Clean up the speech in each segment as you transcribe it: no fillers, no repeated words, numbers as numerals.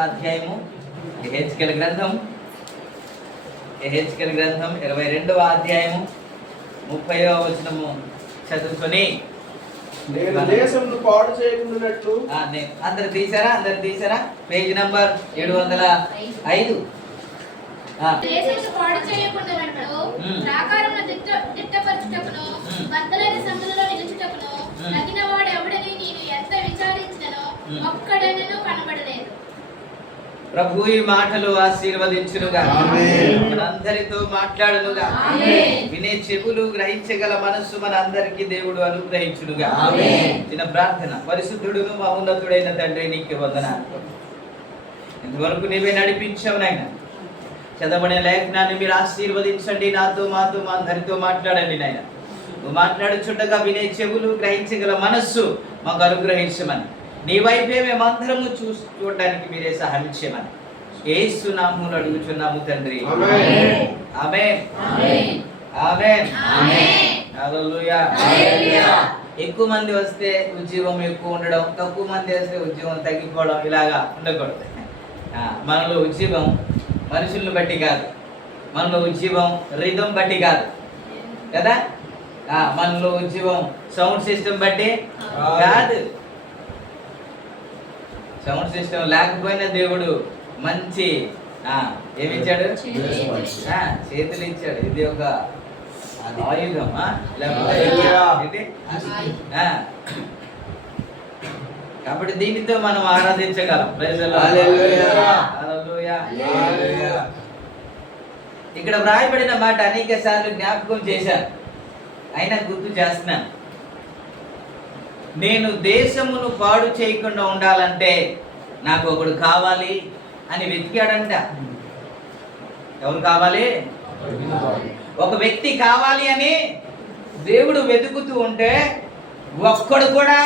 అధ్యాయము యెహెజ్కేలు గ్రంథం 22వ అధ్యాయము 30వ వచనము చదువుకొని నేను దేశమును పాడు చేయకుండానట్లు అందరు తీసారా పేజ్ నంబర్ 705 దేశమును పాడు చేయకుండానట్లు ప్రాకారమును దిట్టపరచుటకును బద్దలైన సందులలో నిలుచుటకును తగినవాడు ఎవడని నేను ఎంత విచారించిననో ఒక్కడైనను కనబడలేదు. ప్రభు ఈ మాటలు ఆశీర్వదించునుగా, మనందరితో మాట్లాడునుగా, వినే చెవులు గ్రహించగల మనస్సు మన అందరికి దేవుడు అనుగ్రహించునుగా. చిన్న ప్రార్థన. పరిశుద్ధుడును మహోన్నతుడైన తండ్రి, నీకు వందనాలు. ఇంతవరకు నీవే నడిపించావు నాయన. చదవబడిన లేఖనాన్ని మీరు ఆశీర్వదించండి. నాతో మాతో మా అందరితో మాట్లాడండి నాయన. నువ్వు మాట్లాడుచుండగా వినే చెవులు గ్రహించగల మనస్సు మాకు అనుగ్రహించమని, నీ వైపే మేమందరము చూడడానికి మీరే సహాయం చేయమని యేసు నామములో అడుగుచున్నాము తండ్రి. ఆమేన్ ఆమేన్ ఆమేన్ హల్లెలూయా. ఎక్కువ మంది వస్తే ఉద్యోగం ఎక్కువ ఉండడం, తక్కువ మంది వస్తే ఉద్యోగం తగ్గిపోవడం, ఇలాగా ఉండకూడదు. మనలో ఉద్యోగం మనుషులను బట్టి కాదు, మనలో ఉద్యోగం రిధం బట్టి కాదు కదా. మనలో ఉద్యోగం సౌండ్ సిస్టమ్ బట్టి కాదు. సౌండ్ సిస్టమ్ లేకపోయినా దేవుడు మంచి ఏమిచ్చాడు? చేతులు ఇచ్చాడు. ఇది ఒక ఆయుధం. కాబట్టి దీనితో మనం ఆరాధించగలం. ఇక్కడ వ్రాయబడిన మాట అనేక సార్లు జ్ఞాపకం చేశాను, అయినా గుర్తు చేస్తున్నాను. నేను దేశమును పాడు చేయకుండా ఉండాలంటే నాకు ఒకడు కావాలి అని వెతికాడంట. ఎవరు కావాలి? ఒక వ్యక్తి కావాలి అని దేవుడు వెతుకుతూ ఉంటే ఒక్కడు కూడా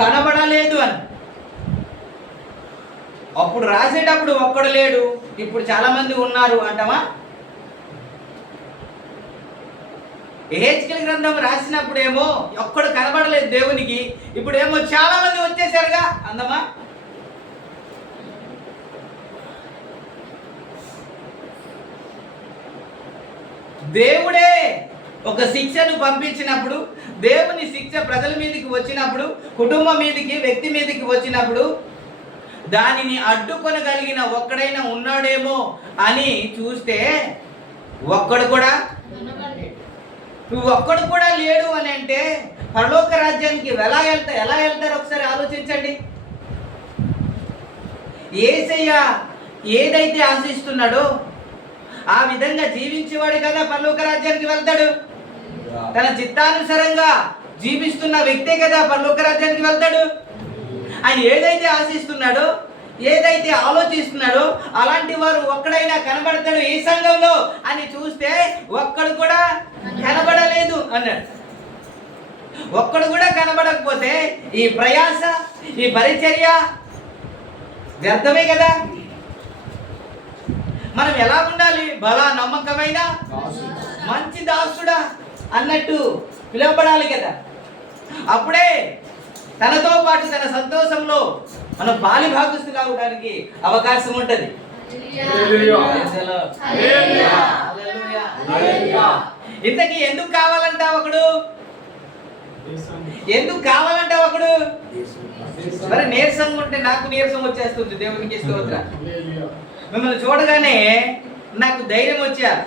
కనబడలేదు అని. అప్పుడు రాసేటప్పుడు ఒక్కడు లేడు, ఇప్పుడు చాలా మంది ఉన్నారు అంటామా? యెహెజ్కేలు గ్రంథం రాసినప్పుడు ఏమో ఒక్కడు కనబడలేదు దేవునికి, ఇప్పుడు ఏమో చాలా మంది వచ్చేసారుగా అందమా? దేవుడే ఒక శిక్షను పంపించినప్పుడు, దేవుని శిక్ష ప్రజల మీదకి వచ్చినప్పుడు, కుటుంబం మీదకి, వ్యక్తి మీదకి వచ్చినప్పుడు దానిని అడ్డుకొనగలిగిన ఒక్కడైనా ఉన్నాడేమో అని చూస్తే ఒక్కడు కూడా ఒక్కడు కూడా లేడు అని అంటే పరలోక రాజ్యానికి ఎలా వెళ్తారు ఒకసారి ఆలోచించండి. యేసయ్య ఏదైతే ఆశిస్తున్నాడో ఆ విధంగా జీవించేవాడు కదా పరలోక రాజ్యానికి వెళ్తాడు. తన చిత్తానుసారంగా జీవిస్తున్న వ్యక్తే కదా పరలోక రాజ్యానికి వెళ్తాడు. ఆయన ఏదైతే ఆశిస్తున్నాడో, ఏదైతే ఆలోచిస్తున్నాడో అలాంటి వారు ఒక్కడైనా కనబడతాడు ఈ సంఘంలో అని చూస్తే ఒక్కడు కూడా కనబడలేదు అన్నాడు. ఒక్కడు కూడా కనబడకపోతే ఈ ప్రయాస, ఈ పరిచర్య వ్యర్థమే కదా. మనం ఎలా ఉండాలి? బలా నమ్మకమైన మంచి దాసుడా అన్నట్టు పిలువబడాలి కదా. అప్పుడే తనతో పాటు తన సంతోషంలో మనం పాలి భాగస్తులు కావడానికి అవకాశం ఉంటుంది. ఇంతకీ ఎందుకు కావాలంట ఒకడు? ఎందుకు కావాలంట ఒకడు? మరి నీరసంగా ఉంటే నాకు నీరసం వచ్చేస్తుంది. దేవునికి స్తోత్రం. మిమ్మల్ని చూడగానే నాకు ధైర్యం వచ్చేయాలి,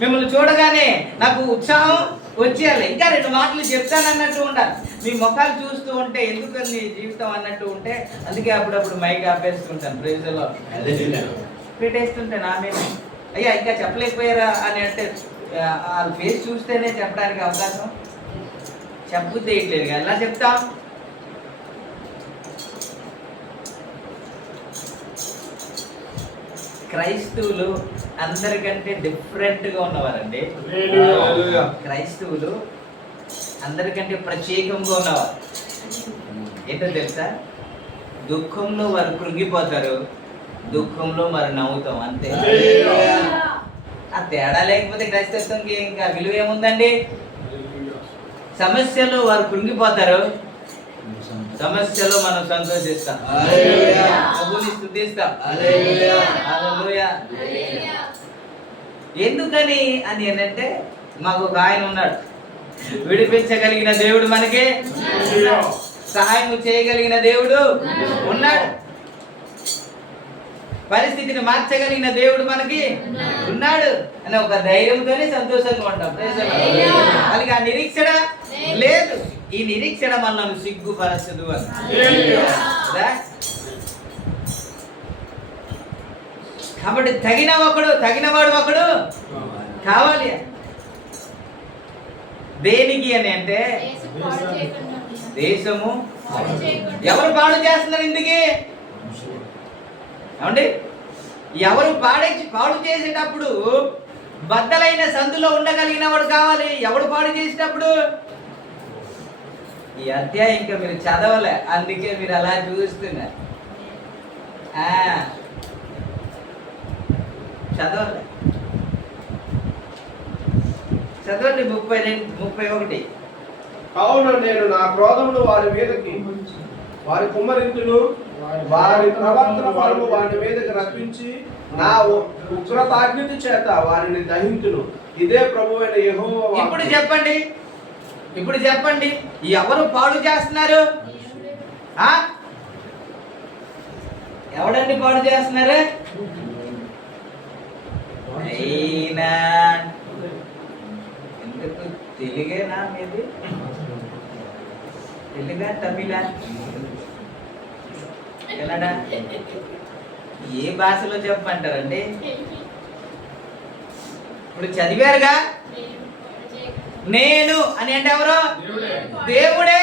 మిమ్మల్ని చూడగానే నాకు ఉత్సాహం వచ్చేయాలి. ఇంకా 2 మాటలు చెప్తానన్నట్టు ఉండాలి. మీ ముఖాలు చూస్తూ ఉంటే ఎందుకని జీవితం అన్నట్టు ఉంటే, అందుకే అప్పుడప్పుడు మైక్ ఆపేస్తుంటాను. ప్రైజ్లో పెట్టేస్తుంటాను. ఆమె అయ్యా ఇంకా చెప్పలేకపోయారా అని అంటే వాళ్ళ ఫేస్ చూస్తేనే చెప్పడానికి అవకాశం. చెప్పు చేయట్లేదు, ఎలా చెప్తాం? క్రైస్తవులు అందరికంటే డిఫరెంట్గా ఉన్నవారండి. క్రైస్తవులు అందరికంటే ప్రత్యేకంగా ఉన్నవారు. ఏంటో తెలుసా? దుఃఖంలో వారు కృంగిపోతారు, దుఃఖంలో మరి నవ్వుతాం, అంతే. ఆ తేడా లేకపోతే క్రైస్తత్వంకి ఇంకా విలువ ఏముందండి? సమస్యలో వారు కృంగిపోతారు, సమస్యలో మనం సంతోషిస్తాం. ప్రభుని స్తుతిస్తాం. చెల్లిస్తాం. హల్లెలూయా. హల్లెలూయా. ఎందుకని అని అంటే మాకు ఒక ఆయన ఉన్నాడు. విడిపించగలిగిన దేవుడు మనకి, సహాయం చేయగలిగిన దేవుడు ఉన్నాడు, పరిస్థితిని మార్చగలిగిన దేవుడు మనకి ఉన్నాడు అని ఒక ధైర్యంతోనే సంతోషంగా ఉంటాం. అలాగే ఆ నిరీక్షణ లేదు. ఈ నిరీక్షణ మనల్ని సిగ్గుపరచదు అని. కాబట్టి తగినవాడు ఒకడు కావాలి. దేనికి అని అంటే దేశము ఎవరు పాడు చేస్తున్నారు ఇందుకే ఏమండి? ఎవరు పాడు చేసేటప్పుడు బద్దలైన సందులో ఉండగలిగిన వాడు కావాలి. ఎవడు పాడు చేసేటప్పుడు ఈ అధ్యాయం ఇంకా మీరు చదవలే, అందుకే మీరు అలా చూస్తున్నారు. చదవలే, చదవండి 32-31. కావున నేను నా క్రోధమును వారి మీదకి, వారి కుమ్మరింతును, వారి ప్రవర్తన ఫలము వారి మీదకి రప్పించి నా ఉగ్రతాగ్ని చేత వారిని దహించును. ఇదే ప్రభువైన యెహోవా వాక్కు. ఇప్పుడు చెప్పండి ఎవరు పాడు చేస్తున్నారు? ఎవడండి పాడు చేస్తున్నారు? అయినా ఎందుకు తెలుగేనా మీది? తెలుగా తమిళా కన్నడ ఏ భాషలో చెప్పమంటారండి? ఇప్పుడు చదివారుగా. నేను అని అంటే ఎవరు? దేవుడే.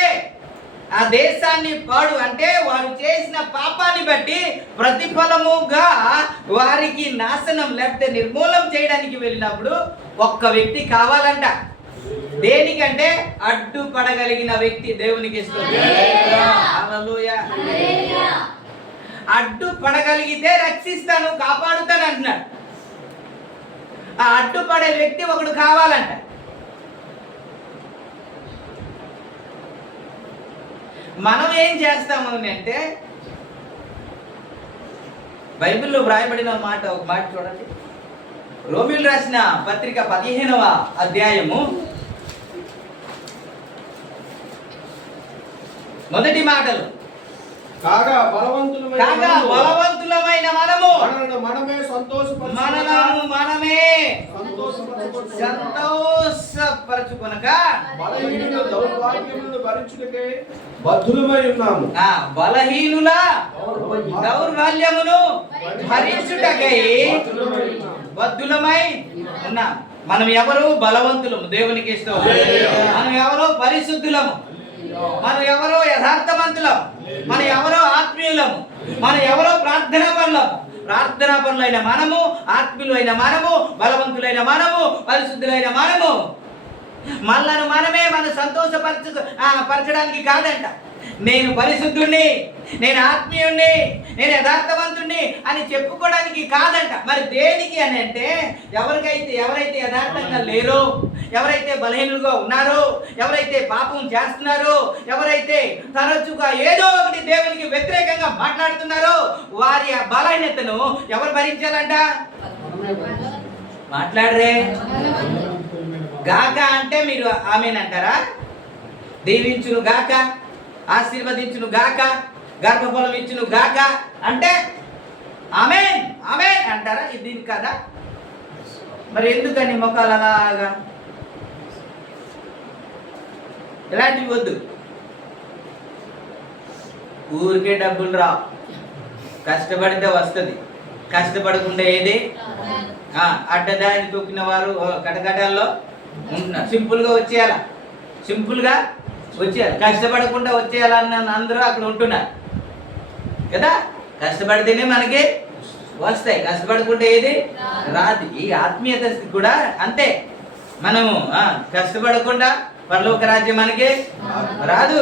ఆ దేశాన్ని పాడు అంటే వారు చేసిన పాపాన్ని బట్టి ప్రతిఫలముగా వారికి నాశనం లేకపోతే నిర్మూలన చేయడానికి వెళ్ళినప్పుడు ఒక్క వ్యక్తి కావాలంట. దేనికంటే అడ్డుపడగలిగిన వ్యక్తి దేవునికి ఇష్టం. హల్లెలూయా. అడ్డుపడగలిగితే రక్షిస్తాను, కాపాడుతాను అంటున్నాడు. ఆ అడ్డుపడే వ్యక్తి ఒకడు కావాలంట. మనం ఏం చేస్తాము అంటే బైబిల్లో వ్రాయబడిన ఒక మాట చూడండి. రోమీయులు రాసిన పత్రిక 15వ అధ్యాయము మొదటి మాటలు. కాగా బలవంతులమైన మనము మనమే సంతోషపరచుకొనక బలహీనుల దౌర్భాగ్యములను భరించుటకై బద్ధులమై ఉన్నాము. బలహీనుల దౌర్బల్యమును భరించుటకై బద్ధులమై ఉన్నాం. మనం ఎవరు? బలవంతులము, దేవునికి ఇష్టం. మనం ఎవరో పరిశుద్ధులము, మనం ఎవరో యథార్థవంతులము, మనం ఎవరో ఆత్మీయులము, మనం ఎవరో ప్రార్థనా పరులైన మనము, ఆత్మీయులైన మనము, బలవంతులైన మనము, పరిశుద్ధులైన మనము. మనలను మనమే మన పరచడానికి కాదంట. నేను పరిశుద్ధుణ్ణి, నేను ఆత్మీయుణ్ణి, నేను యథార్థవంతుణ్ణి అని చెప్పుకోవడానికి కాదంట. మరి దేనికి అని అంటే ఎవరైతే యథార్థంగా లేరో, ఎవరైతే బలహీనులుగా ఉన్నారో, ఎవరైతే పాపం చేస్తున్నారో, ఎవరైతే తరచుగా ఏదో ఒకటి దేవునికి వ్యతిరేకంగా మాట్లాడుతున్నారో వారి బలహీనతను ఎవరు భరించాలంట? మాట్లాడరే గాక అంటే మీరు ఆమేనంటారా? దీవించును గాక, ఆశీర్వదించును గాక, గర్భఫలం ఇచ్చును గాక అంటే ఆమేన్ ఆమేన్ అంటారా? ఇది కదా. మరి ఎందుకని మొక్కలు అలాగా? ఇలాంటివి వద్దు. ఊరికే డబ్బులు రావు, కష్టపడితే వస్తుంది. కష్టపడకుండా ఏది అడ్డదారి తొక్కిన వారు కటకటాల్లో సింపుల్గా వచ్చేయాలా, కష్టపడకుండా వచ్చేయాలన్న అందరూ అక్కడ ఉంటున్నారు కదా. కష్టపడితేనే మనకి వస్తాయి, కష్టపడకుండా ఏది రాదు. ఈ ఆత్మీయత కూడా అంతే. మనము కష్టపడకుండా పరలోక రాజ్యం మనకి రాదు.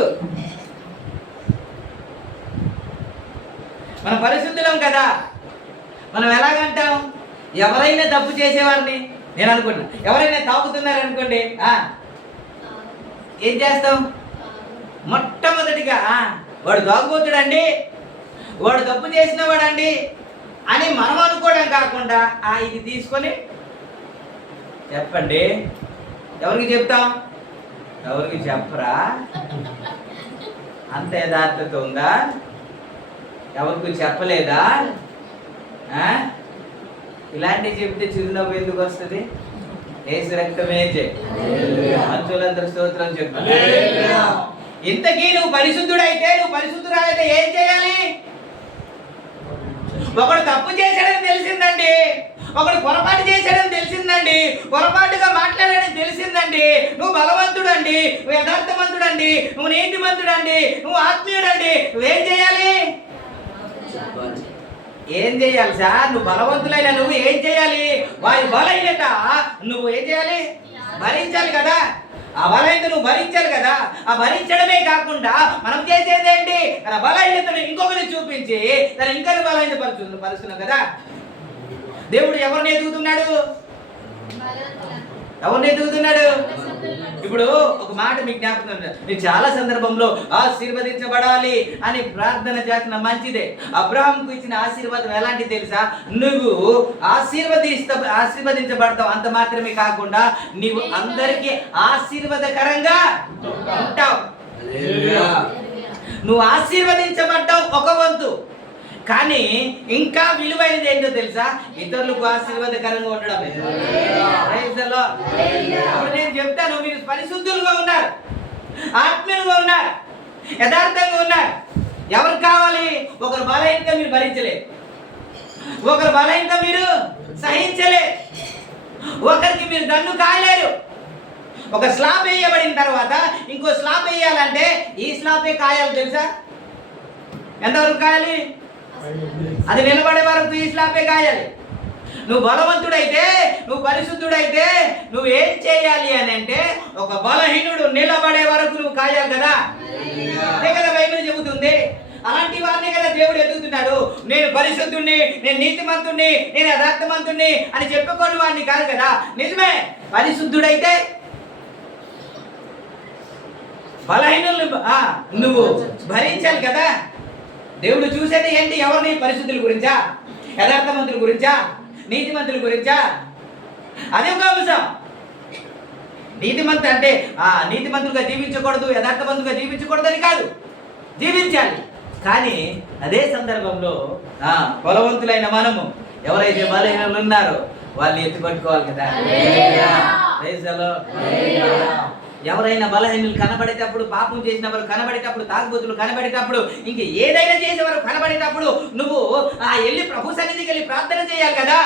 మనం పరిశుద్ధులం కదా. మనం ఎలాగంటాం? ఎవరైనా తప్పు చేసేవారిని నేను అనుకున్నా, ఎవరైనా తాగుతున్నారు అనుకోండి, ఏం చేస్తాం? మొట్టమొదటిగా వాడు తాగుబోతుడండి వాడు తప్పు చేసిన వాడండి అని మనం అనుకోవడం కాకుండా ఇది తీసుకొని చెప్పండి. ఎవరికి చెప్తాం? ఎవరికి చెప్పరా? అంత యథార్థత ఉందా? ఎవరికి చెప్పలేదా? ఇలాంటివి చెప్తే చిరునవ్వు ఎందుకు వస్తుంది? యేసు రక్తమే మంచులందరూ స్తోత్రం చెప్తారు. ఇంతకీ నువ్వు పరిశుద్ధుడైతే, నువ్వు పరిశుద్ధురాలైతే ఏం చేయాలి? ఒకడు తప్పు చేశాడని తెలిసిందండి, ఒకడు పొరపాటు చేశాడని తెలిసిందండి, పొరపాటుగా మాట్లాడాడని తెలిసిందండి, నువ్వు బలవంతుడండి, నువ్వు యథార్థవంతుడండి, నువ్వు నీతిమంతుడండి, నువ్వు ఆత్మీయుడండి, నువ్వేం చేయాలి? ఏం చేయాలి సార్? నువ్వు బలవంతులైన నువ్వు ఏం చేయాలి? వారి బలహీనత నువ్వు ఏం చేయాలి? భరించాలి కదా. ఆ బలహీనత నువ్వు భరించాలి కదా. ఆ భరించడమే కాకుండా మనం చేసేది ఏంటి? తన బలహీనతను ఇంకొకరిని చూపించి తన ఇంకొకరి బలహీనత పరుస్తున్నాం కదా. దేవుడు ఎవరిని ఎదుగుతున్నాడు? ఎవరిని ఎదుగుతున్నాడు? ఇప్పుడు ఒక మాట మీకు జ్ఞాపకం, నేను చాలా సందర్భంలో ఆశీర్వదించబడాలి అని ప్రార్థన చేసిన మంచిదే. అబ్రహాంకు ఇచ్చిన ఆశీర్వాదం ఎలాంటి తెలుసా? నువ్వు ఆశీర్వదించబడతావు, అంత మాత్రమే కాకుండా నీవు అందరికీ ఆశీర్వాదకరంగా ఉంటావు. నువ్వు ఆశీర్వదించబడ్డావు ఒక వంతు, కానీ ఇంకా విలువైనది ఏంటో తెలుసా? ఇతరులకు ఆశీర్వాదకరంగా ఉండడం. ఇప్పుడు నేను చెప్తాను, మీరు పరిశుద్ధులుగా ఉన్నారు, ఆత్మీయులుగా ఉన్నారు, యథార్థంగా ఉన్నారు. ఎవరు కావాలి? ఒకరు బలహీనత మీరు భరించలేదు, ఒకరు బలహీనత మీరు సహించలేదు, ఒకరికి మీరు దన్ను కాయలేరు. ఒక స్లాబ్ వేయబడిన తర్వాత ఇంకో స్లాబ్ వేయాలంటే ఈ స్లాబే కాయాలి తెలుసా? ఎంతవరకు కాయాలి? అది నిలబడే వరకు ఈ స్లాబే కాయాలి. నువ్వు బలవంతుడైతే, నువ్వు పరిశుద్ధుడైతే నువ్వు ఏం చేయాలి అని అంటే, ఒక బలహీనుడు నిలబడే వరకు నువ్వు కాయాలి కదా. అదే కదా బైబిల్ చెబుతుంది. అలాంటి వారిని కదా దేవుడు ఎదుగుతున్నాడు. నేను పరిశుద్ధుణ్ణి, నేను నీతిమంతుణ్ణి, నేను యథార్థవంతుణ్ణి అని చెప్పుకోని వాడిని కాదు కదా. నిజమే, పరిశుద్ధుడైతే బలహీనులు నువ్వు భరించాలి కదా. దేవుడు చూసేది ఏంటి? ఎవరిని? పరిశుద్ధుల గురించా, యథార్థవంతుల గురించా, నీతిమంతుల గురించా? అదే ఒక అంశం. నీతిమంతు అంటే నీతిమంతులుగా జీవించకూడదు, యథార్థవంతులుగా జీవించకూడదు అని కాదు, జీవించాలి. కానీ అదే సందర్భంలో బలవంతులైన మనము ఎవరైతే బలహీనులు ఉన్నారో వాళ్ళు ఎత్తుపట్టుకోవాలి కదా. ఎవరైనా బలహీనులు కనబడేటప్పుడు, పాపం చేసిన వారు కనబడేటప్పుడు, తాగుబోతులు కనబడేటప్పుడు, ఇంక ఏదైనా చేసేవారు కనబడేటప్పుడు నువ్వు వెళ్ళి ప్రభు సన్నిధికి వెళ్ళి ప్రార్థన చేయాలి కదా.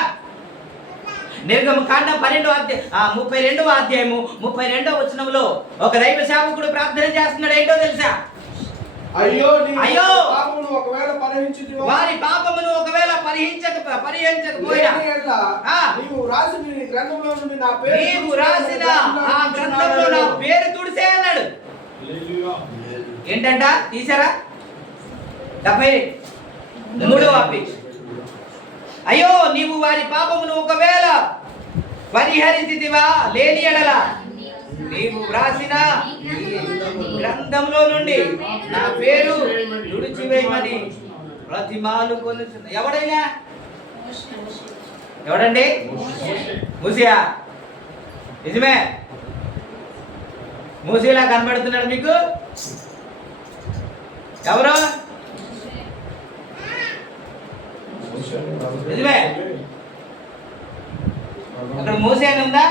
నిర్గమకాండం 32వ అధ్యాయము 32వ వచనంలో ఒక దైవ సేవకుడు ప్రార్థన చేస్తున్నాడు. ఏంటో తెలుసా? అయ్యో ఒకవేళ వారి పాపమును ఒకవేళ పరిహరించకపోయినా నీవు రాసిన ఆ గ్రంథంలో నా పేరు తుడిసే అన్నాడు. ఏంటంట? తీసారా? 73వ పేజ్. అయ్యో నీవు వారి పాపమును ఒకవేళ పరిహరించితివా లేని ఎడల నీవు వ్రాసిన గ్రంథంలో నుండి నా పేరు తుడిచివేయమని ప్రతిమాలు కొలుచున్నా. ఎవడండి? మూసియా. నిజమే, మూసిలా కనబడుతున్నాడు మీకు. ఎవరు? నిజమే. అక్కడ మూసి అని ఉందా?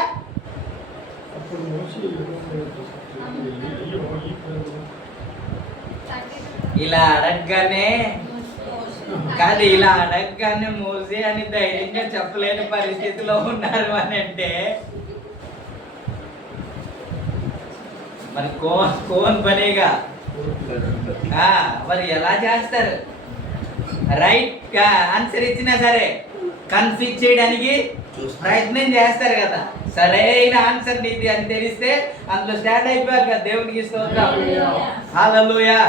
ఇలా అడగగానే కాదు, ఇలా అడగగానే మూసి అని ధైర్యంగా చెప్పలేని పరిస్థితిలో ఉన్నారు అని అంటే మరి కోన్ పనేగా. మరి ఎలా చేస్తారు? రైట్ ఆన్సర్ ఇచ్చినా సరే కన్ఫ్యూజ్ చేయడానికి ప్రయత్నం చేస్తారు కదా. సరైన ఆన్సర్ నీది అని తెలిస్తే అందులో స్టార్ట్ అయిపోయారు కదా. దేవునికి స్తోత్రం, హల్లెలూయా.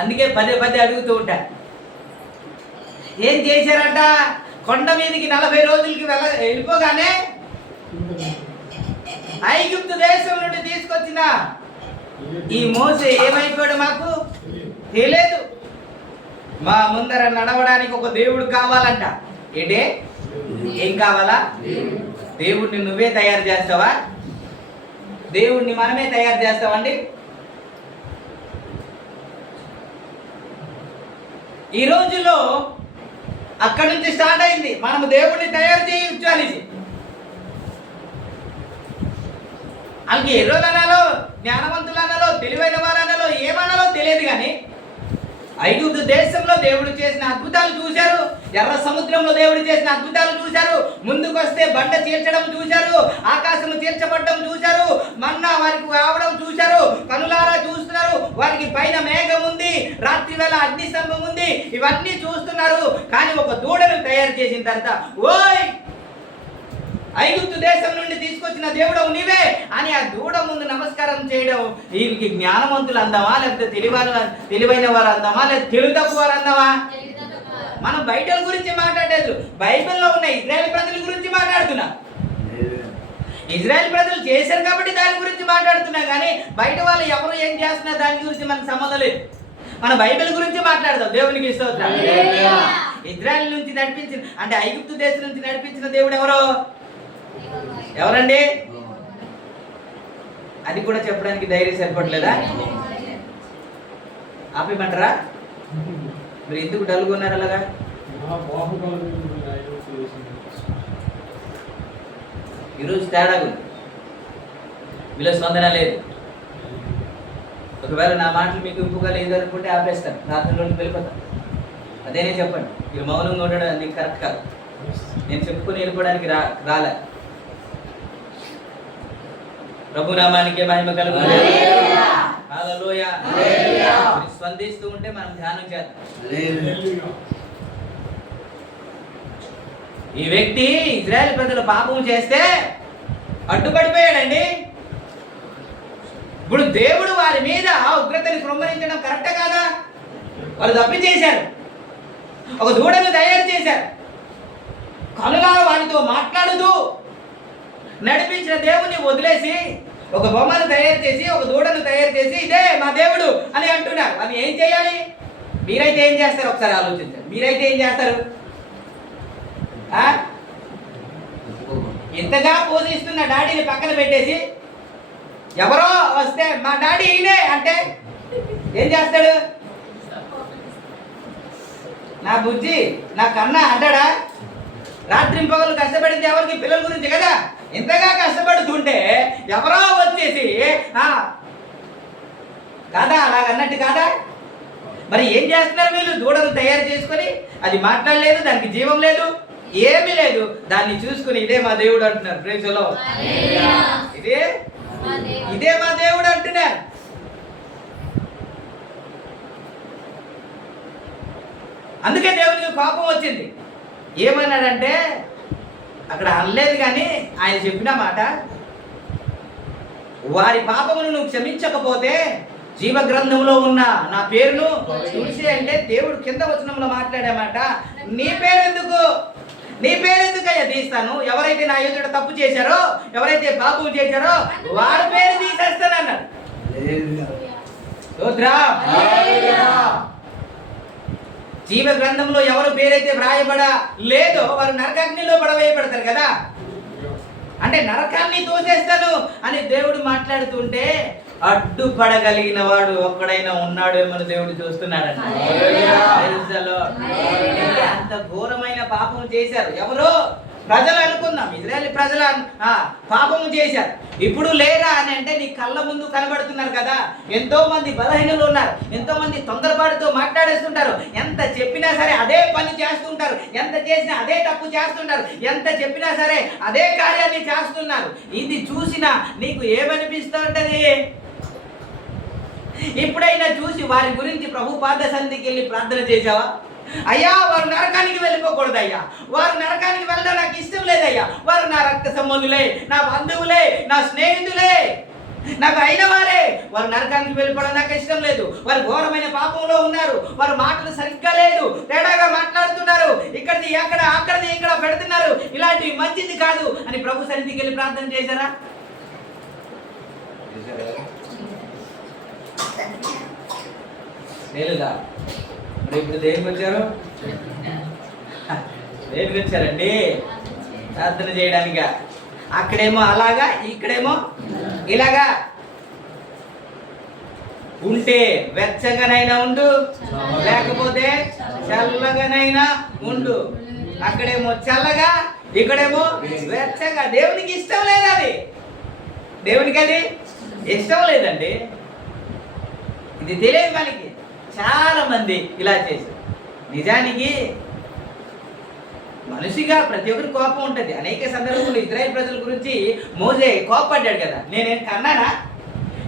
అందుకే పదే అడుగుతూ ఉంటారు. ఏం చేశారంట? కొండ మీదకి 40 రోజులకి వెళ్ళిపోగానే ఐగుప్తు దేశం నుండి తీసుకొచ్చిన ఈ మోసే ఏమైపోయాడు మాకు తెలియదు. మా ముందర నడవడానికి ఒక దేవుడు కావాలంట. ఏంటే ఏం కావాలా? దేవుడిని నువ్వే తయారు చేస్తావా? దేవుడిని మనమే తయారు చేస్తామండి? ఈ రోజుల్లో అక్కడి నుంచి స్టార్ట్ అయింది. మనము దేవుడిని తయారు చేయించాలి. వాళ్ళకి ఎర్రోలు అనాలో, జ్ఞానవంతులు అనాలో, తెలివైన వారు అనాలో, ఏమనాలో తెలియదు. కానీ ఐగుప్తు దేశంలో దేవుడు చేసిన అద్భుతాలు చూశారు. ఎర్ర సముద్రంలో దేవుడు చేసిన అద్భుతాలు చూశారు. ముందుకు వస్తే బండ చీల్చడం చూశారు. ఆకాశము చీల్చబడడం చూశారు. మన్నా వారికి రావడం చూశారు. కనులారా చూస్తున్నారు. వారికి పైన మేఘం ఉంది, రాత్రి వేళ అగ్ని స్తంభం ఉంది. ఇవన్నీ చూస్తున్నారు. కానీ ఒక దూడను తయారు చేసిన తర్వాత, ఓయ్ ఐగుప్తు దేశం నుండి తీసుకొచ్చిన దేవుడవు నీవే అని ఆ దూడ ముందు నమస్కారం చేయడం వీరికి జ్ఞానవంతులు అందామా, లేకపోతే తెలివైన వారు అందామా, లేదా తెలివి తక్కువ వారు అందామా? మనం బయటల గురించి మాట్లాడలేదు, బైబిల్లో ఉన్న ఇజ్రాయెల్ ప్రజల గురించి మాట్లాడుతున్నాం. ఇజ్రాయెల్ ప్రజలు చేశారు కాబట్టి దాని గురించి మాట్లాడుతున్నాం. కానీ బయట వాళ్ళు ఎవరు ఏం చేస్తున్నా దాని గురించి మనకు సంబంధం లేదు. మన బైబిల్ గురించి మాట్లాడదాం. దేవునికి స్తోత్రం. ఇజ్రాయెల్ నుంచి నడిపించిన, అంటే ఐగుప్తు దేశం నుంచి నడిపించిన దేవుడు ఎవరు? ఎవరండి? అది కూడా చెప్పడానికి ధైర్యం సరిపడలేదా? ఆపేయమంటారా? మీరు ఎందుకు డల్గొన్నారు అలాగా? ఈరోజు తేడా ఉంది, మీలో స్పందన లేదు. ఒకవేళ నా మాటలు మీకు ఇంపుగా లేదు అనుకుంటే ఆపేస్తాను, ప్రార్థనలోకి వెళ్ళిపోతాను. అదేనే చెప్పండి. మీరు మౌనంగా ఉండడం నీకు కరెక్ట్ కాదు. నేను చెప్పుకొని వెళ్ళిపోవడానికి రాలే. ప్రభునామానికి మహిమ కలుగును. హల్లెలూయా. స్పందిస్తూ ఉంటే మనం ధ్యానం చేద్దాం. ఈ వ్యక్తి ఇజ్రాయెల్ ప్రజలు పాపం చేస్తే అడ్డుపడిపోయాడండి. ఇప్పుడు దేవుడు వారి మీద ఉగ్రతని కృమ్మరించడం కరెక్టే కాదా? వాళ్ళు తప్పి చేశారు. ఒక దూడను తయారు చేశారు. కనులారా వారితో మాట్లాడుతూ నడిపించిన దేవుని వదిలేసి ఒక బొమ్మను తయారు చేసి, ఒక దూడను తయారు చేసి ఇదే మా దేవుడు అని అంటున్నారు. అది ఏం చేయాలి? మీరైతే ఏం చేస్తారు? ఒకసారి ఆలోచించండి. మీరైతే ఏం చేస్తారు? ఇంతగా పూజిస్తున్న డాడీని పక్కన పెట్టేసి ఎవరో వస్తే మా డాడీ ఈయనే అంటే ఏం చేస్తాడు? నా బుజ్జి, నా కన్నా అంటాడా? రాత్రి పగలు కష్టపడింది ఎవరికి? పిల్లల గురించి కదా. ఇంతగా కష్టపడుతుంటే ఎవరో వచ్చేసి కాదా అలాగన్నట్టు కాదా? మరి ఏం చేస్తున్నారు వీళ్ళు? దూడను తయారు చేసుకొని అది మాట్లాడలేదు, దానికి జీవం లేదు, ఏమీ లేదు. దాన్ని చూసుకుని ఇదే మా దేవుడు అంటున్నారు. Praise the Lord. ఇదే మా దేవుడు అంటున్నారు. అందుకే దేవునికి కోపం వచ్చింది. ఏమన్నాడంటే, అక్కడ అనలేదు కానీ ఆయన చెప్పిన మాట, వారి పాపమును నువ్వు క్షమించకపోతే జీవ గ్రంథంలో ఉన్న నా పేరును తుడిసి అంటే దేవుడు కింద వచనంలో మాట్లాడామాట. నీ పేరెందుకు అయ్యా తీస్తాను? ఎవరైతే నా ఎదుట తప్పు చేశారో, ఎవరైతే పాపం చేశారో వారి పేరు తీసేస్తానన్నాడు. జీవ గ్రంథంలో ఎవరు పేరైతే వ్రాయబడ లేదో వారు నరకాగ్నిలో పడవేయబడతారు కదా. అంటే నరకాన్ని తోసేస్తాను అని దేవుడు మాట్లాడుతుంటే అడ్డుపడగలిగిన వాడు ఒక్కడైనా ఉన్నాడేమో దేవుడు చూస్తున్నాడంట. అంత ఘోరమైన పాపం చేశారు. ఎవరో ప్రజలు అనుకుందాం, ఇజ్రాయేల్ ప్రజలు పాపము చేశారు. ఇప్పుడు లేరా అని అంటే నీ కళ్ళ ముందు కనబడుతున్నారు కదా. ఎంతో మంది బలహీనులు ఉన్నారు, ఎంతో మంది తొందరపాటుతో మాట్లాడేస్తుంటారు. ఎంత చెప్పినా సరే అదే పని చేస్తుంటారు, ఎంత చేసినా అదే తప్పు చేస్తుంటారు, ఎంత చెప్పినా సరే అదే కార్యాన్ని చేస్తున్నారు. ఇది చూసినా నీకు ఏమనిపిస్తూ ఉంటది? ఇప్పుడైనా చూసి వారి గురించి ప్రభు పాద సన్నిధికి వెళ్ళి ప్రార్థన చేసావా? అయ్యా వారు నరకానికి వెళ్ళిపోకూడదు అయ్యా, వారు నరకానికి వెళ్ళడం నాకు ఇష్టం లేదయ్యా, వారు నా రక్త సంబంధులే, నా బంధువులే, నా స్నేహితులే, నాకు అయిన వారే, వారు నరకానికి వెళ్ళిపోవడం నాకు ఇష్టం లేదు. వారు ఘోరమైన పాపంలో ఉన్నారు, వారు మాటలు సరిగ్గా లేదు, తేడాగా మాట్లాడుతున్నారు, ఇక్కడిది అక్కడ అక్కడిది ఇక్కడ పెడుతున్నారు, ఇలాంటివి మంచిది కాదు అని ప్రభు సన్నిధికి వెళ్ళి ప్రార్థన చేశారా? లేదా? ఇప్పుడు దేనికి వచ్చారు? దేనికి వచ్చారండి? ప్రార్థన చేయడానికా? అక్కడేమో అలాగా, ఇక్కడేమో ఇలాగా. ఉంటే వెచ్చగానైనా ఉండు, లేకపోతే చల్లగానైనా ఉండు. అక్కడేమో చల్లగా, ఇక్కడేమో వెచ్చగా. దేవునికి ఇష్టం లేదు అది. దేవునికి అది ఇష్టం లేదండి. ఇది తెలియదు మనకి. చాలా మంది ఇలా చేశారు. నిజానికి మనిషిగా ప్రతి ఒక్కరి కోపం ఉంటుంది. అనేక సందర్భంలో ఇజ్రాయెల్ ప్రజల గురించి మోసే కోపపడ్డాడు కదా, నేనేం కన్నానా,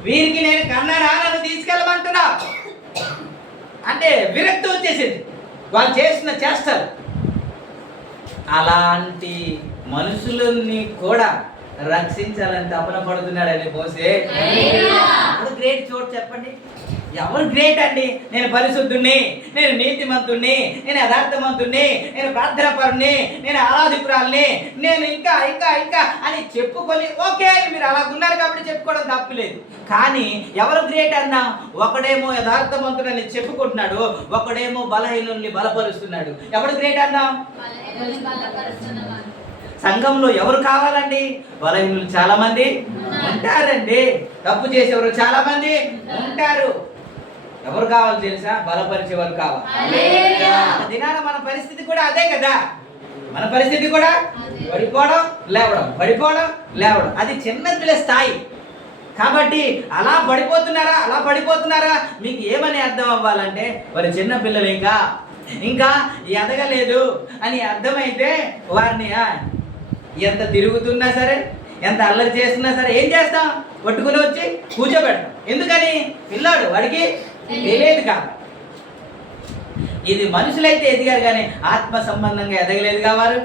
వీరికి నేను కన్నానా, నన్ను తీసుకెళ్ళమంటున్నా అంటే విరక్తి వచ్చేసింది వాళ్ళు చేసిన చేష్టలు. అలాంటి మనుషులని కూడా రక్షించాలని తపన పడుతున్నాడండి మోసే. ఎవరు గ్రేట్ చోటు చెప్పండి? ఎవరు గ్రేట్ అండి? నేను పరిశుద్ధుణ్ణి, నేను నీతిమంతుణ్ణి, నేను యథార్థమంతుణ్ణి, నేను ప్రార్థనాపరుణ్ణి, నేను ఆరాధికురాల్ని, నేను ఇంకా ఇంకా ఇంకా అని చెప్పుకొని ఓకే అని మీరు అలా ఉన్నారు కాబట్టి చెప్పుకోవడం తప్పులేదు. కానీ ఎవరు గ్రేట్ అన్నా? ఒకడేమో యథార్థమంతుడని చెప్పుకుంటున్నాడు, ఒకడేమో బలహీనుల్ని బలపరుస్తున్నాడు. ఎవరు గ్రేట్ అన్నా? సంఘంలో ఎవరు కావాలండి? బలహీనులు చాలా మంది ఉంటారండి. తప్పు చేసేవారు చాలా మంది ఉంటారు. ఎవరు కావాలి తెలుసా? బలపరిచేవారు కావాలి. దినాన మన పరిస్థితి కూడా అదే కదా. మన పరిస్థితి కూడా పడిపోవడం లేవడం, పడిపోవడం లేవడం. అది చిన్న పిల్ల స్థాయి. కాబట్టి అలా పడిపోతున్నారా మీకు ఏమని అర్థం అవ్వాలంటే వారి చిన్న పిల్లలు ఇంకా ఎదగలేదు అని అర్థమైతే వారిని ఎంత తిరుగుతున్నా సరే, ఎంత అల్లరి చేస్తున్నా సరే ఏం చేస్తాం? పట్టుకుని వచ్చి కూర్చోబెడతాం. ఎందుకని? పిల్లాడు, వాడికి తెలియదు కాబట్టి. ఇది మనుషులైతే ఎదిగారు కానీ ఆత్మ సంబంధంగా ఎదగలేదుగా వారు.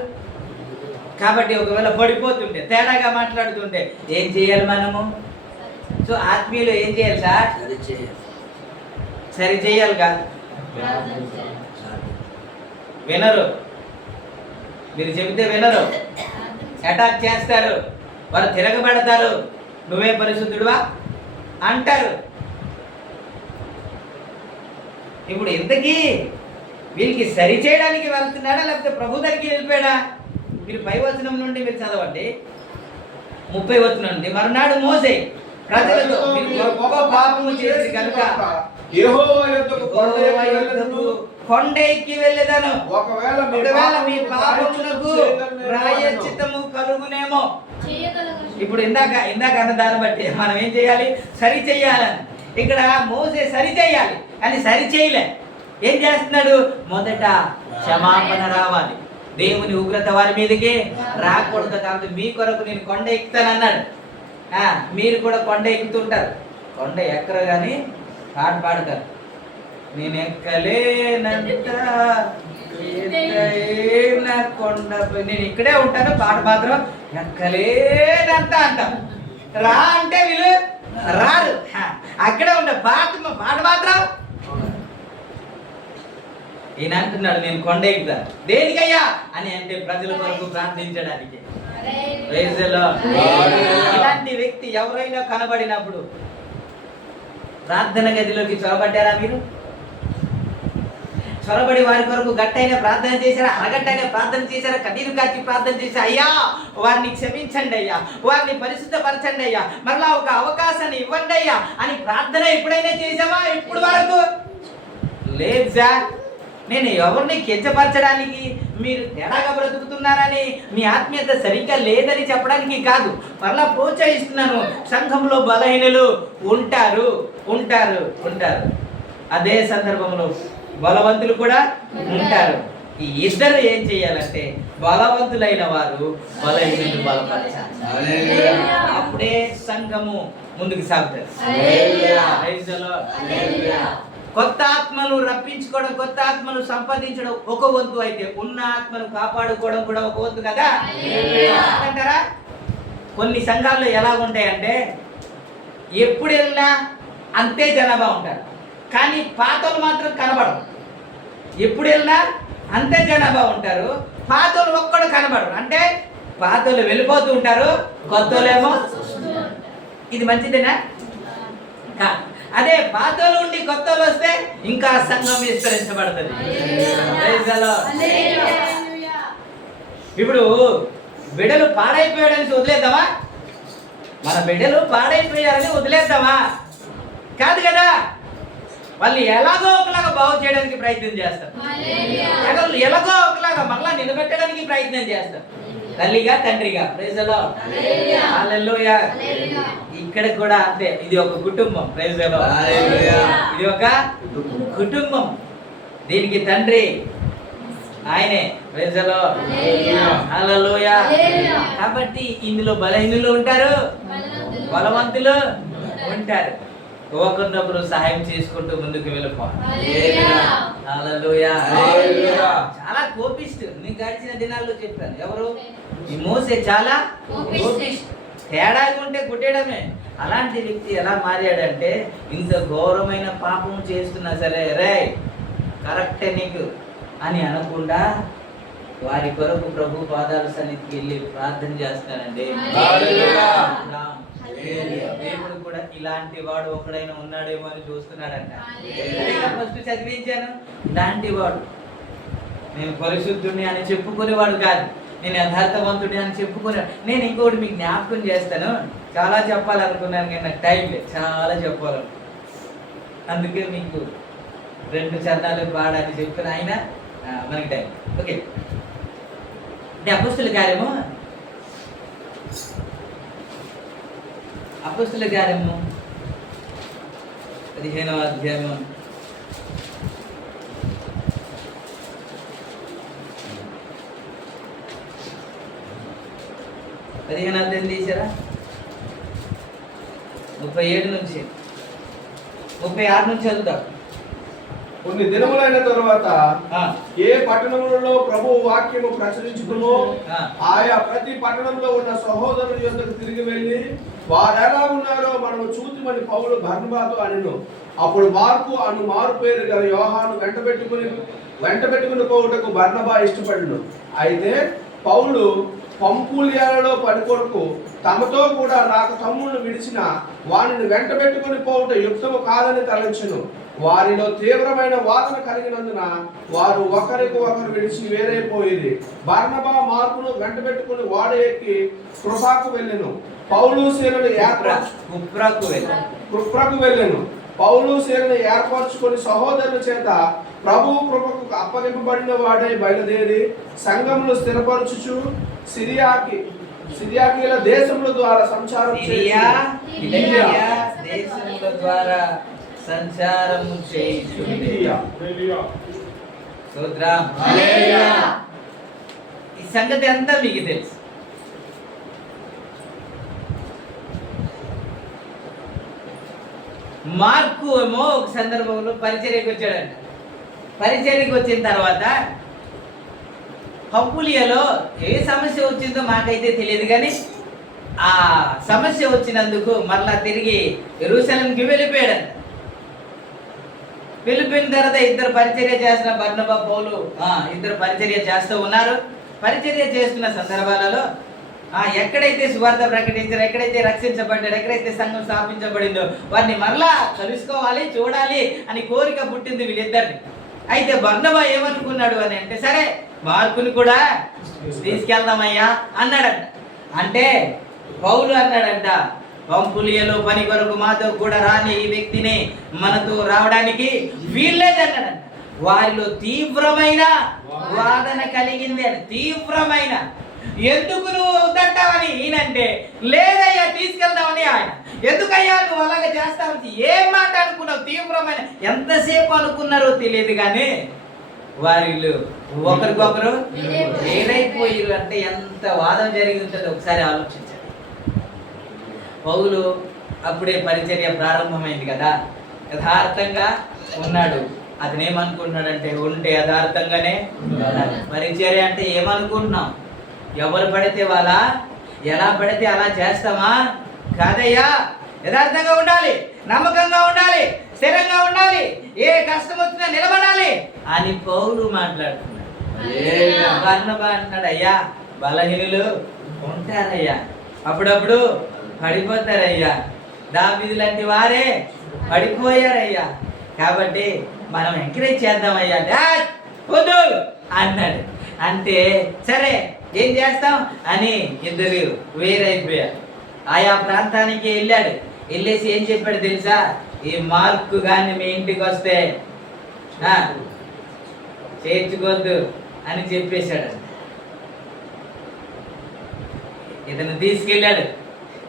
కాబట్టి ఒకవేళ పడిపోతుంటే, తేడాగా మాట్లాడుతుంటే ఏం చేయాలి మనము? సో ఆత్మీయులు ఏం చేయాలి సార్? సరి చేయాలి కాదు. వినరు, మీరు చెబితే వినరు, అటాక్ చేస్తారు, వారు తిరగబడతారు. నువ్వే పరిశుద్ధుడువా అంటారు. ఇప్పుడు ఇంతకీ వీళ్ళకి సరి చేయడానికి వెళ్తున్నాడా లేకపోతే ప్రభు దగ్గరికి వెళ్ళిపోయాడా? మీరు 5వ వచనం నుండి మీరు చదవండి. 30వ వచనం నుండి. మరునాడు మోసే ప్రజలతో మీరు గొప్ప పాపము చేసి కనుక యెహోవా యొద్దకు కొండ ఎక్కి వెళ్ళేదను. ఒకవేళ మీ పాపమునకు ప్రాయశ్చిత్తము కలుగునేమో. ఇప్పుడు ఇందాక అన్న దాన్ని బట్టి మనం ఏం చేయాలి? సరి చెయ్యాలని. ఇక్కడ మోసే సరి చెయ్యాలి అని సరి చేయలే. ఏం చేస్తున్నాడు? మొదట క్షమాపణ రావాలి. దేవుని ఉగ్రత వారి మీదకి రాకూడదు కాబట్టి మీ కొరకు నేను కొండ ఎక్కుతానన్నాడు. మీరు కూడా కొండ ఎక్కుతుంటారు. కొండ ఎక్కరు కానీ పాట పాడతారు. నేను ఎక్కలేనంత కొండపై, నేను ఇక్కడే ఉంటాను, పాట మాత్రం ఎక్కలేనంత అంటాం. రా అంటే వీళ్ళు రారు, అక్కడే ఉంటా, పాట మాత్రం. ఈయన అంటున్నాడు నేను కొండ ఎక్కుతాను. దేనికయ్యా అని అంటే ప్రజల కొరకు ప్రార్థించడానికి. ఇలాంటి వ్యక్తి ఎవరైనా కనబడినప్పుడు ప్రార్థన గదిలోకి చొరబడ్డారా? మీరు చొరబడి వారి కొరకు గట్టైన ప్రార్థన చేశారా? అరగట్టైన ప్రార్థన చేశారా? కన్నీరు కాచి ప్రార్థన చేశారా? అయ్యా వారిని క్షమించండి అయ్యా, వారిని పరిశుద్ధపరచండి అయ్యా, మరలా ఒక అవకాశాన్ని ఇవ్వండి అయ్యా అని ప్రార్థన ఎప్పుడైనా చేసామా? ఇప్పుడు వరకు లేదు సార్. నేను ఎవరిని కించపరచడానికి, మీరు తేడాగా బ్రతుకుతున్నారని, మీ ఆత్మీయత సరిగ్గా లేదని చెప్పడానికి కాదు, మరలా ప్రోత్సహిస్తున్నాను. సంఘంలో బలహీనులు ఉంటారు. అదే సందర్భంలో బలవంతులు కూడా ఉంటారు. ఈ ఇద్దరు ఏం చేయాలంటే బలవంతులైన వారు బలహీనులను బలపరచాలి. అప్పుడే సంఘము ముందుకు సాగుతారు. కొత్త ఆత్మను రప్పించుకోవడం, కొత్త ఆత్మను సంపాదించడం ఒక వంతు అయితే, ఉన్న ఆత్మను కాపాడుకోవడం కూడా ఒక వంతు కదా అంటారా? కొన్ని సంఘాల్లో ఎలా ఉంటాయంటే ఎప్పుడు వెళ్ళినా అంతే జనాభా ఉంటారు, కానీ పాతలు మాత్రం కనబడరు. ఎప్పుడు వెళ్ళినా అంతే జనాభా ఉంటారు, పాతలు ఒక్కడు కనబడరు. అంటే పాతలు వెళ్ళిపోతూ ఉంటారు, కొత్తలేమో. ఇది మంచిదేనా? అదే పాతోళ్ళు ఉండి కొత్తలు వస్తే ఇంకా సంఘం విస్తరించబడుతుంది. Praise the Lord. ఇప్పుడు బిడ్డలు పాడైపోయాడని వదిలేద్దామా? మన బిడ్డలు పాడైపోయారని వదిలేద్దామా? కాదు కదా. వాళ్ళు ఎలాగో ఒకలాగా బాగు చేయడానికి ప్రయత్నం చేస్తారు, ఎలాగో ఒకలాగా మళ్ళా నిలబెట్టడానికి ప్రయత్నం చేస్తారు, తల్లిగా తండ్రిగా. Praise the lord. హల్లెలూయా. ఇక్కడ కూడా అంతే. ఇది ఒక కుటుంబం. Praise the lord. హల్లెలూయా. ఇది ఒక కుటుంబం. దీనికి తండ్రి ఆయనే. Praise the lord. హల్లెలూయా. కాబట్టి ఇందులో బలహీనులు ఉంటారు, బలవంతులు ఉంటారు. ఒకరినొకరు సహాయం చేసుకుంటూ ముందుకు వెళ్ళిపోవాలి. హల్లెలూయా. చాలా కోపిస్ట్. నేను గడిచిన దినాల్లో చెప్పాను. ఎవరు? ఈ మోసే చాలా కోపిస్ట్. తేడాగా ఉంటే కొట్టేయడమే. అలాంటి వ్యక్తి ఎలా మారాడంటే, ఇంత ఘోరమైన పాపం చేస్తున్నా సరే రే కరెక్టే నీకు అని అనకుండా వారి కొరకు ప్రభు పాదాల సన్నిధికి వెళ్ళి ప్రార్థన చేస్తానండి. దేవుడు కూడా ఇలాంటి వాడు ఒకడైనా ఉన్నాడేమో అని చూస్తున్నాడంట. ఫస్ట్ చదివించాను. ఇలాంటి వాడు, నేను పరిశుద్ధుడిని అని చెప్పుకునేవాడు కాదు, నేను యథార్థవంతుడి అని చెప్పుకునేవాడు. నేను ఇంకోటి మీకు జ్ఞాపకం చేస్తాను. చాలా చెప్పాలనుకున్నాను కానీ నాకు టైం లేదు, చాలా చెప్పాలను. అందుకే మీకు 2 చరణాలు పాడని చెప్తున్నా. ఆయన మనకి టైం ఓకే. అంటే అపొస్తలుల కార్యము 15వ అధ్యాయము 15వ అధ్యాయం తీసారా? 37 నుంచి 36 నుంచి చదువుతాం. కొన్ని దినములైన తరువాత ఏ పట్టణములలో ప్రభువు వాక్యము ప్రచురించుకునో ఆయా ప్రతి పట్టణంలో ఉన్న సహోదరుల యొద్దకు తిరిగి వెళ్ళి వారెలా ఉన్నారో మనము చూతుమని పౌలు బర్నబాతో అనెను. అప్పుడు మార్కు అను మారు పేరు గల యోహాను వెంటబెట్టుకుని పోవుటకు బర్నబా ఇష్టపడును. అయితే పౌలు పంఫూలియాలలో పని కొరకు తమతో కూడా నాకు తమ్ముళ్ళు విడిచిన వారిని వెంటబెట్టుకుని పోవుట యుక్తము కాదని తలంచెను. వారిలో తీవ్రమైన వాదన కలిగినందున వారు ఒకరికి ఒకరు విడిచి వేరైపోయేది. బర్నబా మార్కును వెంటబెట్టుకుని వాడ ఎక్కి కృపాకు వెళ్ళెను. పౌలు శీలను ఏర్పరచుకొని సహోదరుల చేత ప్రభు కృపకు అప్పగింపబడిన వాడే బయలుదేరి సంఘములు స్థిరపరచుచు సిరియాకీల దేశముల ద్వారా సంచారం ఈ సంగతి అంతా మీకు తెలుసు. మార్కు ఏమో ఒక సందర్భంలో పరిచర్యకు వచ్చాడంట. పరిచర్యకు వచ్చిన తర్వాత పంఫూలియాలో ఏ సమస్య వచ్చిందో మాకైతే తెలియదు, కానీ ఆ సమస్య వచ్చినందుకు మరలా తిరిగి యెరూషలేముకి వెళ్ళిపోయాడంట. వెళ్ళిపోయిన తర్వాత ఇద్దరు పరిచర్య చేస్తున్న బర్నబా పౌలు ఇద్దరు పరిచర్య చేస్తూ ఉన్నారు. పరిచర్య చేస్తున్న సందర్భాలలో ఎక్కడైతే సువార్త ప్రకటించారో, ఎక్కడైతే రక్షించబడ్డారో, ఎక్కడైతే సంఘం స్థాపించబడిందో వారిని మరలా కలుసుకోవాలి, చూడాలి అని కోరిక పుట్టింది వీళ్ళిద్దరిని. అయితే బర్నబా ఏమనుకున్నాడు అని అంటే, సరే మార్కుని కూడా తీసుకెళ్దామయ్యా అన్నాడంట. అంటే పౌలు అన్నాడంట, పంఫూలియాలో పని కొరకు మాతో కూడా రాని ఈ వ్యక్తిని మనతో రావడానికి వీల్లేదన్నాడంట. వారిలో తీవ్రమైన వాదన కలిగింది అని. తీవ్రమైన ఎందుకు నువ్వు వద్దంటావని ఈయనంటే, లేదయ్యా తీసుకెళ్దామని ఆయన. ఎందుకయ్యా నువ్వు అలాగే చేస్తావని ఏం మాట అనుకున్నావు? తీవ్రమైన ఎంతసేపు అనుకున్నారో తెలియదు, కానీ వారిలో ఒకరికొకరు వేరైపోయారు. అంటే ఎంత వాదన జరిగి ఉంటుందో ఒకసారి ఆలోచించండి. పౌలు అప్పుడే పరిచర్య ప్రారంభమైంది కదా, యథార్థంగా ఉన్నాడు. అతను ఏమనుకుంటున్నాడంటే, ఉంటే యథార్థంగానే పరిచర్య అంటే ఏమనుకుంటున్నాం? ఎవరు పడితే వాళ్ళ ఎలా పడితే అలా చేస్తామా? కాదయ్యా, యథార్థంగా ఉండాలి, నమ్మకంగా ఉండాలి, స్థిరంగా ఉండాలి, ఏ కష్టం వచ్చినా నిలబడాలి అని పౌలు మాట్లాడుతున్నాడు. బర్నబా అంటున్నాడు, అయ్యా బలహీనులు ఉంటారయ్యా, అప్పుడప్పుడు పడిపోతారయ్యా, దావీదు లాంటి వారే పడిపోయారయ్యా. కాబట్టి మనం ఎంకరేజ్ చేద్దామయ్యా. డాడ్ వద్దు అన్నాడు. అంటే సరే ఏం చేస్తాం అని ఇద్దరు వేరైపోయారు. ఆయా ప్రాంతానికి వెళ్ళాడు. వెళ్ళేసి ఏం చెప్పాడు తెలుసా? ఈ మార్కు కానీ మీ ఇంటికి వస్తే చేర్చుకోవద్దు అని చెప్పేశాడు. ఇతను తీసుకెళ్ళాడు.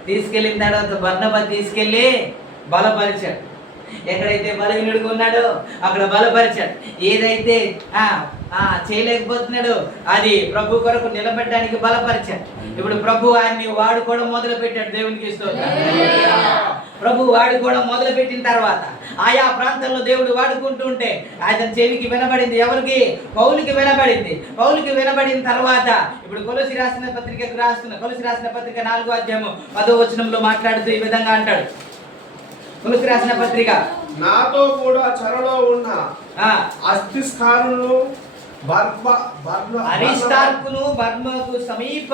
తీసుకెళ్ళిన తర్వాత బర్నబా తీసుకెళ్ళి బలపరిచాడు. ఎక్కడైతే బలహీనుడిగా ఉన్నాడో అక్కడ బలపరిచాడు. ఏదైతే చేయలేకపోతున్నాడో అది ప్రభు కొరకు నిలబెట్టడానికి బలపరిచాడు. ఇప్పుడు ప్రభు ఆయన్ని వాడుకోవడం మొదలు పెట్టాడు. దేవునికి స్తోత్రం. ప్రభు వాడుకోవడం మొదలు పెట్టిన తర్వాత ఆయా ప్రాంతాల్లో దేవుడు వాడుకుంటూ ఉంటే ఆయన చెవికి వినబడింది. ఎవరికి? పౌలుకి వినబడింది. పౌలుకి వినబడిన తర్వాత ఇప్పుడు కొలసి రాసిన పత్రికకు కొలసి రాసిన పత్రిక 4వ అధ్యాయము 10వ వచనంలో మాట్లాడుతూ ఈ విధంగా అంటాడు. కొలసి రాసిన పత్రిక, నాతో కూడా చెరలో ఉన్న అస్తిస్కారును అరిస్తార్కును బర్మకు సమీప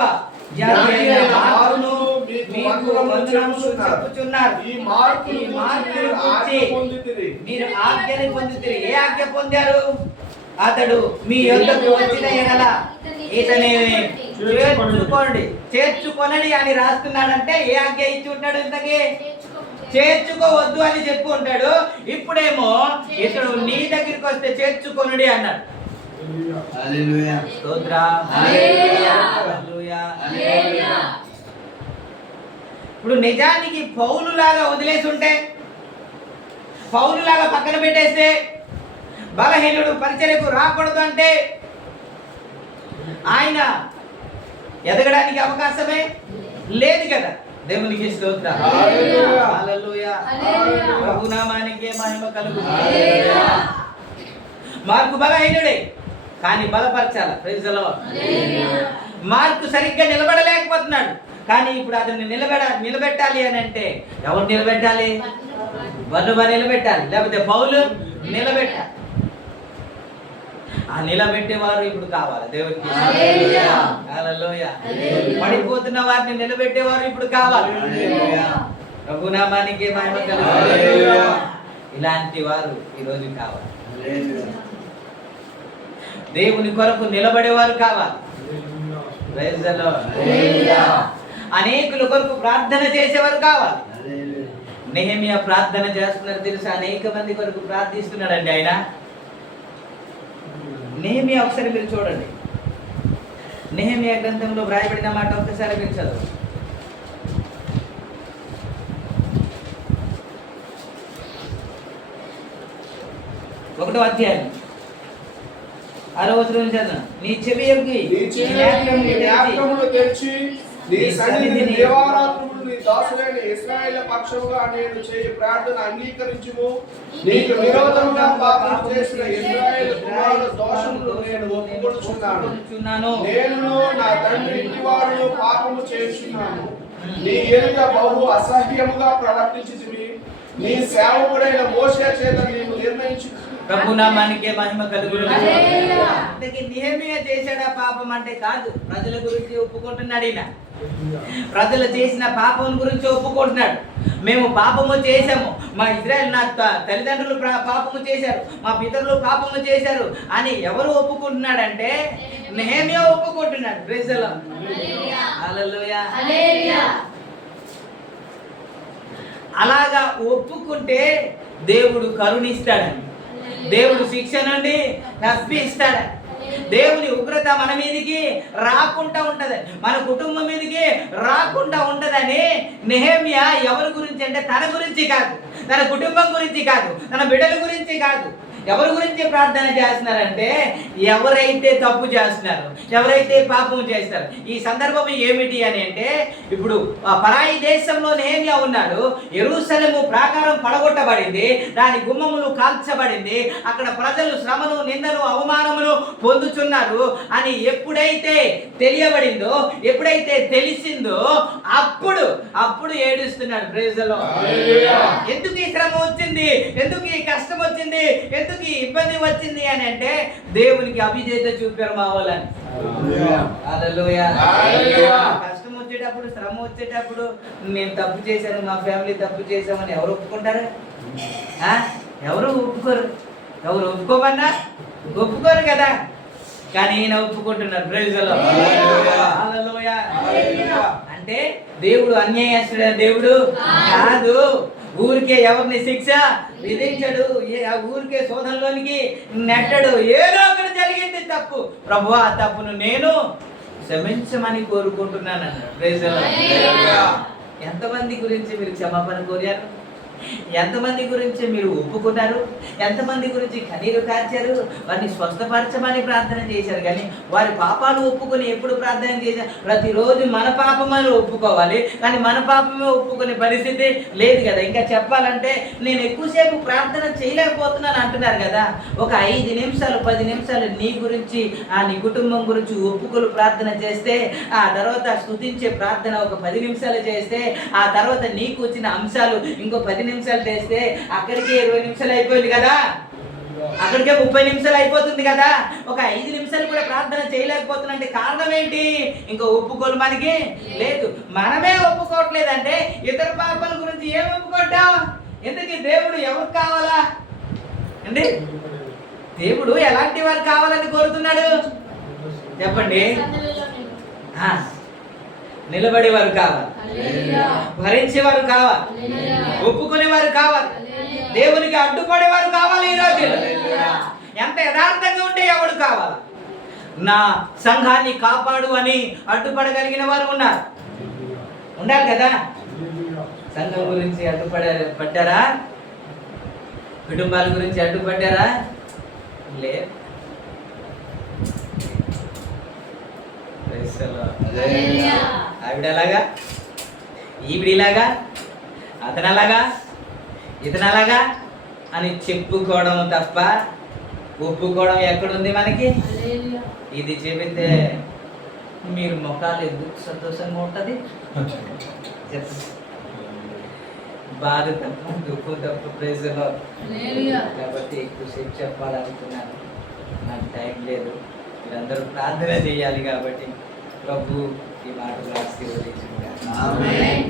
మీరు ఆజ్ఞని పొందితిరి. ఏ ఆజ్ఞ పొందారు? అతడు మీ యొద్దకు వచ్చిన ఎడల ఇతని చేర్చుకొనడి అని రాస్తున్నాడంటే ఏ ఆజ్ఞ ఇచ్చి ఉంటాడు? ఇంతకీ చేర్చుకోవద్దు అని చెప్పి ఉంటాడు. ఇప్పుడేమో ఇతడు నీ దగ్గరికి వస్తే చేర్చుకొనుడి అన్నాడు. ఇప్పుడు నిజానికి పౌలు లాగా వదిలేసి ఉంటే, పౌలు లాగా పక్కన పెట్టేస్తే, బలహీనుడు పరిచర్యకు రాకూడదు అంటే ఆయన ఎదగడానికి అవకాశమే లేదు కదా. దేవునికి స్తోత్రం. హల్లెలూయా. ప్రభునామానికే మహిమ కలుగును. మార్కు బలహీనుడే కానీ బలపరచాలి. Praise the lord. మార్కు సరిగ్గా నిలబడలేకపోతున్నాడు కానీ ఇప్పుడు అతన్ని నిలబెట్టాలి అని అంటే ఎవరు నిలబెట్టాలి? బర్నబా నిలబెట్టాలి, లేకపోతే పౌలు నిలబెట్టాలి. ఆ నిలబెట్టేవారు ఇప్పుడు కావాలి. దేవునికి హల్లెలూయా. పడిపోతున్న వారిని నిలబెట్టేవారు ఇప్పుడు కావాలి. ప్రభునామానికి మహిమ కలుగును. ఇలాంటి వారు ఈరోజు కావాలి. దేవుని కొరకు నిలబడేవారు కావాలి. Praise the Lord. అనేకుల కొరకు ప్రార్థన చేసేవారు కావాలి. నెహెమియా ప్రార్థన చేస్తున్నారు తెలుసా? అనేక మంది కొరకు ప్రార్థిస్తున్నాడండి ఆయన. నెహెమియా ఒకసారి మీరు చూడండి. నెహెమియా గ్రంథంలో వ్రాయబడిన మాట ఒక్కసారి మీరు చదువు. ఒకటో అధ్యాయం 6వ వచనం చదువు. నీ చెవి ఎగ్గి తెరిచి నీ సన్నిధిని దేవారాత్రులు నీ దాసులైన ఇశ్రాయేలు పక్షముగా నేను చేయి ప్రార్థన అంగీకరించుము. నీకు విరోధంగా పాపం చేసిన ఇశ్రాయేలు కుమారుల దోషములు నేను ఒప్పుకొనుచున్నాను. నేను నా తండ్రి ఇంటివాడును పాపము చేయుచున్నాను. నీ ఎదుట బహు అసహ్యముగా ప్రవర్తించితివి. నీ సేవకుడైన మోషే చేత నీవు నిర్ణయించు. ప్రభునామానికే మహిమ కలుగును. అందుకే నెహెమియా చేశాడా పాపం అంటే కాదు, ప్రజల గురించి ఒప్పుకుంటున్నాడు. ఈయన ప్రజలు చేసిన పాపం గురించి ఒప్పుకుంటున్నాడు. మేము పాపము చేశాము, మా ఇశ్రాయేలు నా తల్లిదండ్రులు పాపము చేశారు, మా పితరులు పాపము చేశారు అని ఎవరు ఒప్పుకుంటున్నాడంటే నెహెమియా ఒప్పుకుంటున్నాడు. Praise the lord. హల్లెలూయా. అలాగా ఒప్పుకుంటే దేవుడు కరుణిస్తాడని, దేవుడు శిక్ష నుండి తప్పిస్తాడని, దేవుని ఉగ్రత మన మీదకి రాకుండా ఉంటదని, మన కుటుంబం మీదకి రాకుండా ఉంటదని నెహెమియా ఎవరి గురించి అంటే తన గురించి కాదు, తన కుటుంబం గురించి కాదు, తన బిడ్డల గురించి కాదు, ఎవరి గురించి ప్రార్థన చేస్తున్నారంటే ఎవరైతే తప్పు చేస్తున్నారు, ఎవరైతే పాపం చేస్తారు. ఈ సందర్భం ఏమిటి అని అంటే ఇప్పుడు పరాయి దేశంలో నెహెమియా ఉన్నాడు. యెరూషలేము ప్రాకారం పడగొట్టబడింది, దాని గుమ్మములు కాల్చబడింది, అక్కడ ప్రజలు శ్రమను, నిందను, అవమానములు పొందుతున్నారు అని ఎప్పుడైతే తెలియబడిందో, ఎప్పుడైతే తెలిసిందో అప్పుడు ఏడుస్తున్నాడు. Praise the Lord. ఎందుకు ఈ శ్రమ వచ్చింది, ఎందుకు ఈ కష్టం వచ్చింది, ఎందుకు ఈ ఇబ్బంది వచ్చింది అని అంటే దేవునికి అవిధేయత చూపారు మా వాళ్ళని. హల్లెలూయా. కష్టం వచ్చేటప్పుడు వచ్చేటప్పుడు, శ్రమ వచ్చేటప్పుడు నేను తప్పు చేశాను, మా ఫ్యామిలీ తప్పు చేశామని ఎవరు ఒప్పుకుంటారు? ఎవరు ఒప్పుకోరు. ఎవరు ఒప్పుకోమన్నా ఒప్పుకోరు కదా. కానీ ఈయన ఒప్పుకుంటున్నారు. Praise the lord. హల్లెలూయా. అంటే దేవుడు అన్యాయస్తుడైన దేవుడు కాదు. ఊరికే ఎవరిని శిక్ష విధించడు, ఊరికే శోధనలోనికి నెట్టడు. ఏదో ఒకటి జరిగింది తప్పు, ప్రభువా ఆ తప్పును నేను క్షమించమని కోరుకుంటున్నాను అన్నాడు. Praise the Lord. ఎంతమంది గురించి మీరు క్షమాపణ కోరారు? ఎంతమంది గురించి మీరు ఒప్పుకున్నారు? ఎంతమంది గురించి కన్నీరు కార్చారు? వారిని స్వస్థపరచమని ప్రార్థన చేశారు. కానీ వారి పాపాలు ఒప్పుకొని ఎప్పుడు ప్రార్థన చేశారు? ప్రతిరోజు మన పాపమని ఒప్పుకోవాలి, కానీ మన పాపమే ఒప్పుకునే పరిస్థితి లేదు కదా. ఇంకా చెప్పాలంటే నేను ఎక్కువసేపు ప్రార్థన చేయలేకపోతున్నాను అంటున్నారు కదా. ఒక 5 నిమిషాలు 10 నిమిషాలు నీ గురించి, నీ కుటుంబం గురించి ఒప్పుకొని ప్రార్థన చేస్తే, ఆ తర్వాత స్తుతించే ప్రార్థన ఒక 10 నిమిషాలు చేస్తే, ఆ తర్వాత నీకు వచ్చిన అంశాలు ఇంకో 10 నిమిషాలు చేస్తే అక్కడికి 20 నిమిషాలు అయిపోయింది కదా. అక్కడికే 30 నిమిషాలు అయిపోతుంది కదా. ఒక 5 నిమిషాలు కూడా ప్రార్థన చేయలేకపోతున్నంటే కారణం ఏంటి? ఇంకా ఒప్పుకోలు మనకి లేదు. మనమే ఒప్పుకోవట్లేదంటే ఇతర పాపాల గురించి ఏం ఒప్పుకుంటాం? ఎందుకు దేవుడు ఎవరు కావాలా అండి? దేవుడు ఎలాంటి వారు కావాలని కోరుతున్నాడు చెప్పండి. నిలబడేవారు కావాలి, భరించేవారు కావాలి, ఒప్పుకునేవారు కావాలి, దేవునికి అడ్డుపడేవారు కావాలి. ఈరోజు ఎంత యథార్థంగా ఉంటే ఎవడు కావాలి? నా సంఘాన్ని కాపాడు అని అడ్డుపడగలిగిన వారు ఉన్నారు, ఉండాలి కదా. సంఘం గురించి పడ్డారా? కుటుంబాల గురించి అడ్డుపడ్డారా? లేదు. ఆవిడలాగా, ఈవిడిలాగా, అతనలాగా, ఇతనలాగా అని చెప్పుకోవడం తప్ప ఒప్పుకోవడం ఎక్కడుంది మనకి? ఇది చెబితే మీరు ముఖాలు ఎందుకు సంతోషంగా ఉంటుంది? బాధ తప్ప దుఃఖం తప్ప. Praise the Lord. కాబట్టి ఎక్కువసేపు చెప్పాలనుకున్నాను, నాకు టైం లేదు. మీరందరూ ప్రార్థన చేయాలి కాబట్టి ప్రభు ఈ మాటలు ఆశీర్వదించుగాక. ఆమేన్.